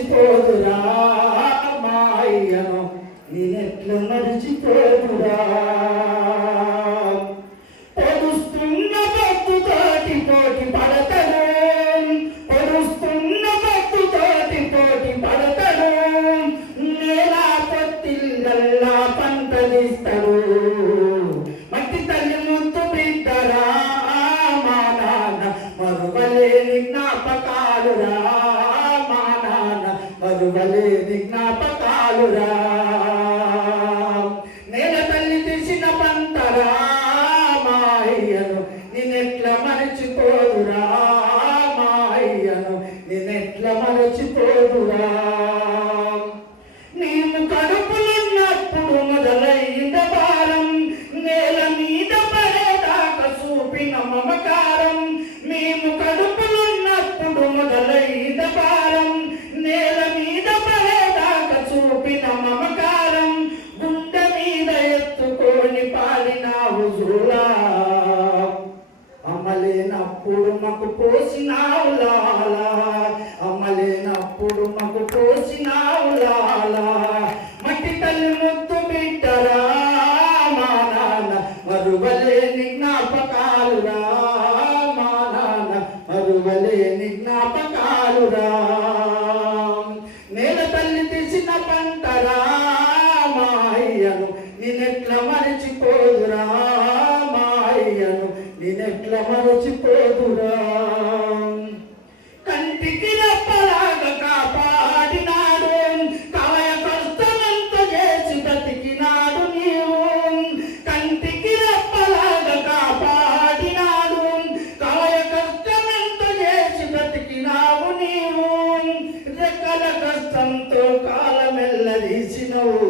మరచిపోదురా మాయను నేనెట్ల మరచిపోదురా పొడుస్తున్న భక్తుతోటి పోటీ పడతను పొడుస్తున్న భక్తుతోటి పోటీ పడతను నేలా పొత్తిల్లల్లా పంటదిస్తాడు మట్టి తల్లి ముద్దు బిడ్డరా మా నాన్న మరువలేని జ్ఞాపకాలురా మా నాన్న మరువలేని జ్ఞాపకాలురా నేల తల్లి తీసిన పంటరా మాయ్యను నిన్నెట్ల మరచిపోదురా మాయ్యను నిన్నెట్ల మరచిపోదురా నీవు కడుపులున్నప్పుడు మొదలైన భారం నేల మీద పడేదాకా చూపిన మమకారం మేము కడుపులున్నప్పుడు మొదలైన భారం నేల మీద పడేదాకా చూపిన మమకారం గుండె మీద ఎత్తుకొని పాడినావు జూలా అమ్మలేనప్పుడు మాకు పోసినావు లాలా అమ్మలేనప్పుడు మాకు పోసినావు లాలా మట్టి తల్లి ముద్దు బిడ్డరా మా నాన్న మరువలేని జ్ఞాపకాలురా మా నాన్న మరువలేని జ్ఞాపకాలురా నేల తల్లి తీసిన పంటరా మాయ్యను నిన్నెట్ల మరచిపోదురా మాయ్యను నిన్నెట్ల మరచిపోదురా కంటికి రెప్పలాగా కాపాడినాడు కాయ కష్టమెంత చేసి బతికినాడు నీవు కంటికి రెప్పలాగా కాపాడినాడు కాయ కష్టమెంత చేసి బతికినావు నీవు రెక్కల కష్టంతో కాలమెల్లదీసినవు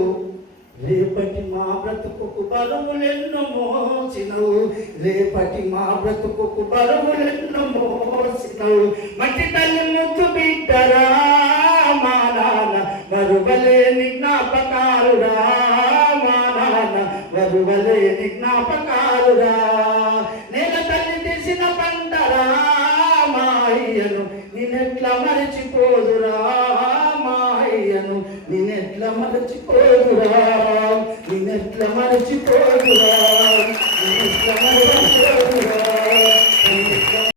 రేపటి మా బ్రతుకు బరువులెన్నో మోసినవు రేపటి మా బ్రతుకు బరువులెన్నో మోసినవు మట్టి తల్లి ముద్దు బిడ్డరా మా నాన్న మరువలేని జ్ఞాపకాలురా మా నాన్న మరువలేని జ్ఞాపకాలురా నేల తల్లి తీసిన పంటరా మాయ్యను నిన్నెట్ల మరచిపోదురా మాయ్యను నిన్నెట్ల మరచిపోదురా నిన్నెట్ల మరచిపోదురా నిన్నెట్ల